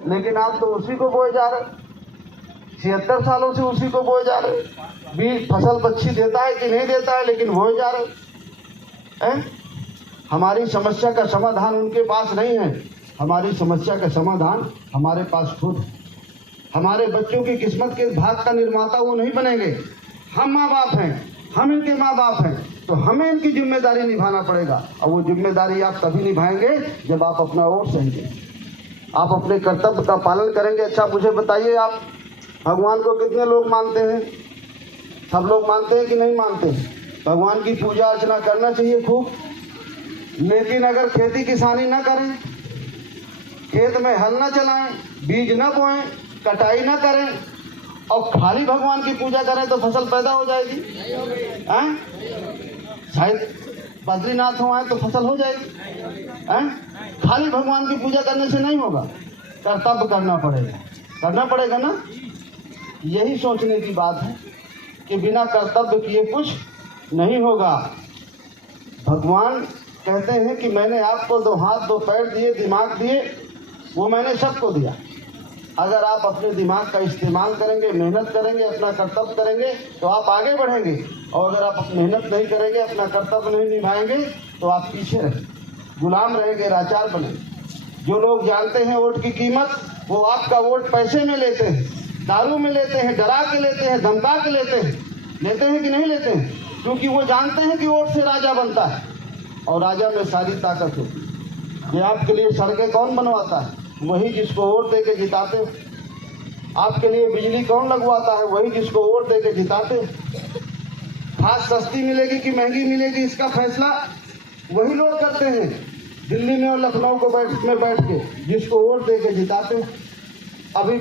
लेकिन आप तो उसी को बोए जा रहे, 76 सालों से उसी को बोए जा रहे। बीज फसल बच्ची देता है कि नहीं देता है, लेकिन बोए जा रहे हैं। हमारी समस्या का समाधान उनके पास नहीं है, हमारी समस्या का समाधान हमारे पास खुद है। हमारे बच्चों की किस्मत के भाग का निर्माता वो नहीं बनेंगे, हम माँ बाप हैं, हम इनके माँ बाप हैं, तो हमें इनकी जिम्मेदारी निभाना पड़ेगा। और वो जिम्मेदारी आप तभी निभाएंगे जब आप अपना वोट सहेंगे, आप अपने कर्तव्य का पालन करेंगे। अच्छा मुझे बताइए, आप भगवान को कितने लोग मानते हैं? सब लोग मानते हैं कि नहीं मानते हैं? भगवान की पूजा अर्चना करना चाहिए खूब, लेकिन अगर खेती किसानी ना करें, खेत में हल ना चलाएं, बीज ना बोएं, कटाई ना करें और खाली भगवान की पूजा करें तो फसल पैदा हो जाएगी? हैं? शायद बद्रीनाथ हो आए तो फसल हो जाएगी। हैं? खाली भगवान की पूजा करने से नहीं होगा, कर्तव्य करना पड़ेगा ना। यही सोचने की बात है कि बिना कर्तव्य किए कुछ नहीं होगा। भगवान कहते हैं कि मैंने आपको 2 हाथ 2 पैर दिए, दिमाग दिए, वो मैंने सबको दिया। अगर आप अपने दिमाग का इस्तेमाल करेंगे, मेहनत करेंगे, अपना कर्तव्य करेंगे तो आप आगे बढ़ेंगे, और अगर आप मेहनत नहीं करेंगे, अपना कर्तव्य नहीं निभाएंगे तो आप पीछे रहेंगे, गुलाम रहेंगे, लाचार बनेंगे। जो लोग जानते हैं वोट की कीमत, वो आपका वोट पैसे में लेते हैं, दारू में लेते हैं, डरा के लेते हैं, धमका के लेते हैं कि नहीं लेते हैं? क्योंकि वो जानते हैं कि वोट से राजा बनता है और राजा में सारी ताकत होती है। ये आपके लिए सड़कें कौन बनवाता है? वही जिसको वोट दे के जिताते हो। आपके लिए बिजली कौन लगवाता है? वही जिसको वोट दे के जिताते हो। खाद सस्ती मिलेगी कि महंगी मिलेगी, इसका फैसला वही लोग करते हैं दिल्ली में और लखनऊ को बैठ के, जिसको वोट दे के जिताते हो। अभी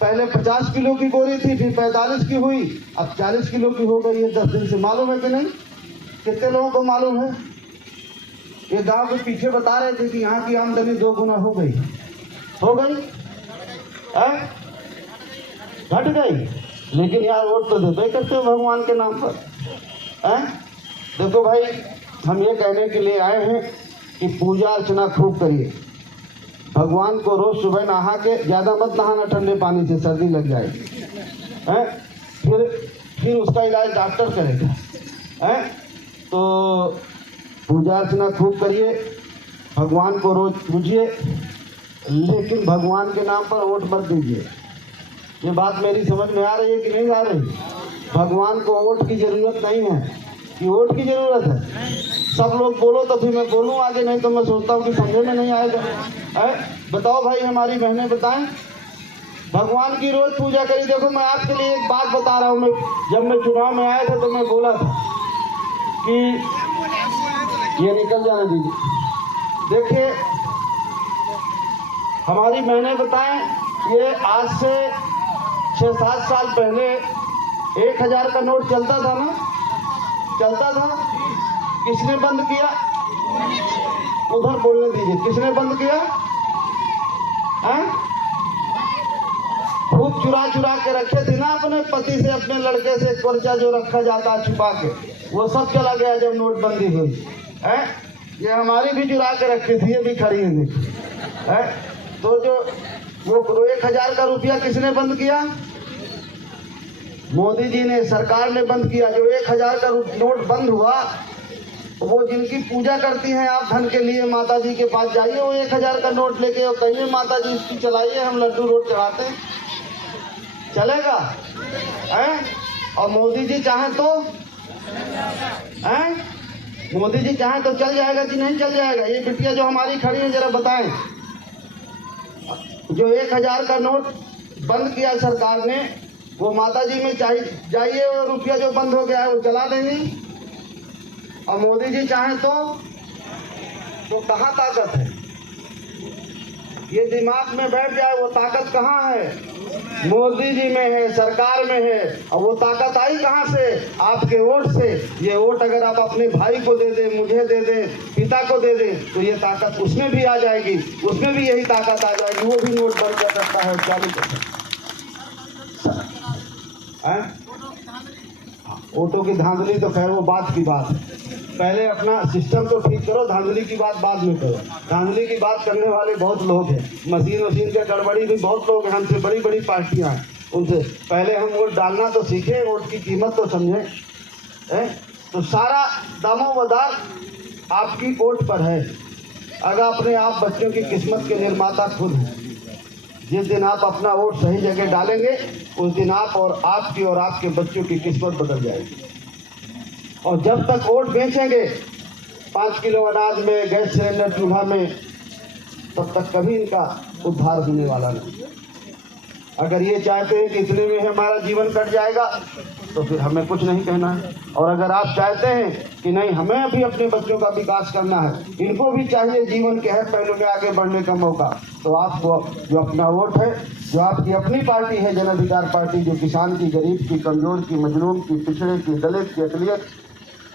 पहले 50 किलो की बोरी थी, फिर 45 की हुई, अब 40 किलो की हो गई है 10 दिन से। मालूम है कि नहीं? कितने लोगों को मालूम है? ये गांव के पीछे बता रहे थे कि यहाँ की आमदनी 2 गुना हो गई घट गई, लेकिन यार वोट तो देते करते हो भगवान के नाम पर। देखो भाई, हम ये कहने के लिए आए हैं कि पूजा अर्चना खूब करिए। भगवान को रोज सुबह नहा के, ज़्यादा मत नहाना ठंडे पानी से, सर्दी लग जाएगी। फिर उसका इलाज डॉक्टर करेगा। तो पूजा अर्चना खूब करिए, भगवान को रोज पूजिए, लेकिन भगवान के नाम पर वोट मत दीजिए। ये बात मेरी समझ में आ रही है कि नहीं आ रही? भगवान को वोट की जरूरत नहीं है, कि वोट की जरूरत है। सब लोग बोलो तो फिर मैं बोलूँ आगे, नहीं तो मैं सोचता हूँ कि समझे में नहीं आएगा। बताओ भाई, हमारी बहनें बताएं, भगवान की रोज पूजा करी। देखो मैं आपके लिए एक बात बता रहा हूँ, मैं जब मैं चुनाव में आया था तो मैं बोला था कि ये निकल जाने दीजिए। देखिए हमारी बहनें बताएं, ये आज से 6-7 साल पहले 1000 का नोट चलता था ना, चलता था। किसने बंद किया? उधर बोलने दीजिए, किसने बंद किया? खूब चुरा के रखे थे ना अपने पति से, अपने लड़के से पर्चा जो रखा जाता है छुपा के, वो सब चला गया जब नोटबंदी हुई। ये हमारी भी चुरा के रखी थी, ये भी खड़ी है। तो जो वो 1000 का रुपया किसने बंद किया? मोदी जी ने, सरकार ने बंद किया। जो 1000 का नोट बंद हुआ, वो जिनकी पूजा करती हैं आप धन के लिए, माता जी के पास जाइए, वो 1000 का नोट लेके और कहिए माता जी इसकी चलाइए, हम लड्डू रोट चढ़ाते हैं, चलेगा? और मोदी जी चाहें तो मोदी जी चाहें तो चल जाएगा कि नहीं चल जाएगा? ये बिटिया जो हमारी खड़ी है, जरा बताएं, जो 1000 का नोट बंद किया सरकार ने, वो माता जी में जाइए, और रुपया जो बंद हो गया है वो चला देंगे। और मोदी जी चाहें तो कहाँ ताकत है? ये दिमाग में बैठ जाए, वो ताकत कहाँ है? मोदी जी में है, सरकार में है। और वो ताकत आई कहाँ से? आपके वोट से। ये वोट अगर आप अपने भाई को दे दें, मुझे दे दें, पिता को दे दें, तो ये ताकत उसमें भी आ जाएगी, उसमें भी यही ताकत आ जाएगी, वो भी नोट बंद कर सकता है, चालू कर सकता है। वोटों की धांधली तो खैर वो बात की बात है। पहले अपना सिस्टम तो ठीक करो, धांधली की बात बाद में करो। धांधली की बात करने वाले बहुत लोग हैं, मशीन के गड़बड़ी भी बहुत लोग हैं, हमसे बड़ी बड़ी पार्टियां हैं। उनसे पहले हम वोट डालना तो सीखें, वोट की कीमत तो समझें। तो सारा दामोमदार आपकी वोट पर है। अगर अपने आप बच्चों की किस्मत के निर्माता खुद हैं। जिस दिन आप अपना वोट सही जगह डालेंगे उस दिन आप और आपकी और आपके बच्चों की किस्मत बदल जाएगी। और जब तक वोट बेचेंगे 5 किलो अनाज में, गैस सिलेंडर चूल्हा में, तब तक कभी इनका उद्धार होने वाला नहीं। अगर ये चाहते हैं कि इतने में हमारा जीवन कट जाएगा तो फिर हमें कुछ नहीं कहना है। और अगर आप चाहते हैं कि नहीं, हमें भी अपने बच्चों का विकास करना है, इनको भी चाहिए जीवन के हर पहलू में आगे बढ़ने का मौका, तो आपको जो अपना वोट है, जो आपकी अपनी पार्टी है जन अधिकार पार्टी, जो किसान की, गरीब की, कमजोर की, मजलूम की, पिछड़े की, दलित की, अकलियत,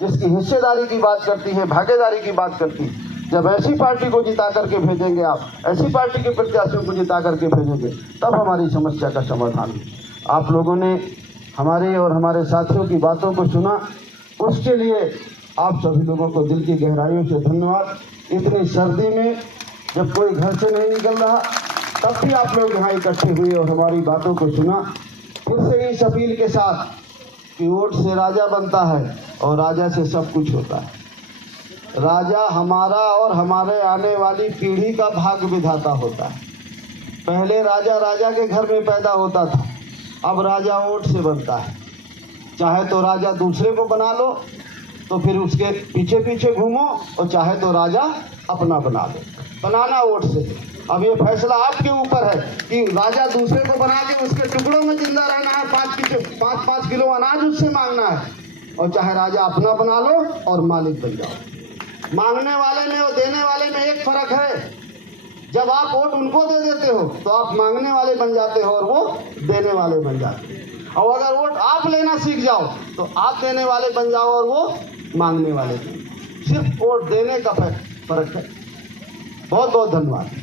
जिसकी हिस्सेदारी की बात करती है, भागीदारी की बात करती है, जब ऐसी पार्टी को जिता करके भेजेंगे, आप ऐसी पार्टी के प्रत्याशियों को जिता करके भेजेंगे, तब हमारी समस्या का समाधान हो। आप लोगों ने हमारे और हमारे साथियों की बातों को सुना, उसके लिए आप सभी लोगों को दिल की गहराइयों से धन्यवाद। इतनी सर्दी में जब कोई घर से नहीं निकल रहा, तब भी आप लोग यहाँ इकट्ठे हुए और हमारी बातों को सुना। फिर से इस अपील के साथ कि वोट से राजा बनता है और राजा से सब कुछ होता है। राजा हमारा और हमारे आने वाली पीढ़ी का भाग्य विधाता होता है। पहले राजा के घर में पैदा होता था, अब राजा वोट से बनता है। चाहे तो राजा दूसरे को बना लो तो फिर उसके पीछे पीछे घूमो, और चाहे तो राजा अपना बना लो। बनाना वोट से। अब ये फैसला आपके ऊपर है कि राजा दूसरे को बना के उसके टुकड़ों में जिंदा रहना है, 5 किलो अनाज उससे मांगना है, और चाहे राजा अपना बना लो और मालिक बन जाओ। मांगने वाले में और देने वाले में एक फर्क है। जब आप वोट उनको दे देते हो तो आप मांगने वाले बन जाते हो और वो देने वाले बन जाते हैं। और अगर वोट आप लेना सीख जाओ तो आप देने वाले बन जाओ और वो मांगने वाले बन जाओ। सिर्फ वोट देने का फर्क है। बहुत बहुत धन्यवाद।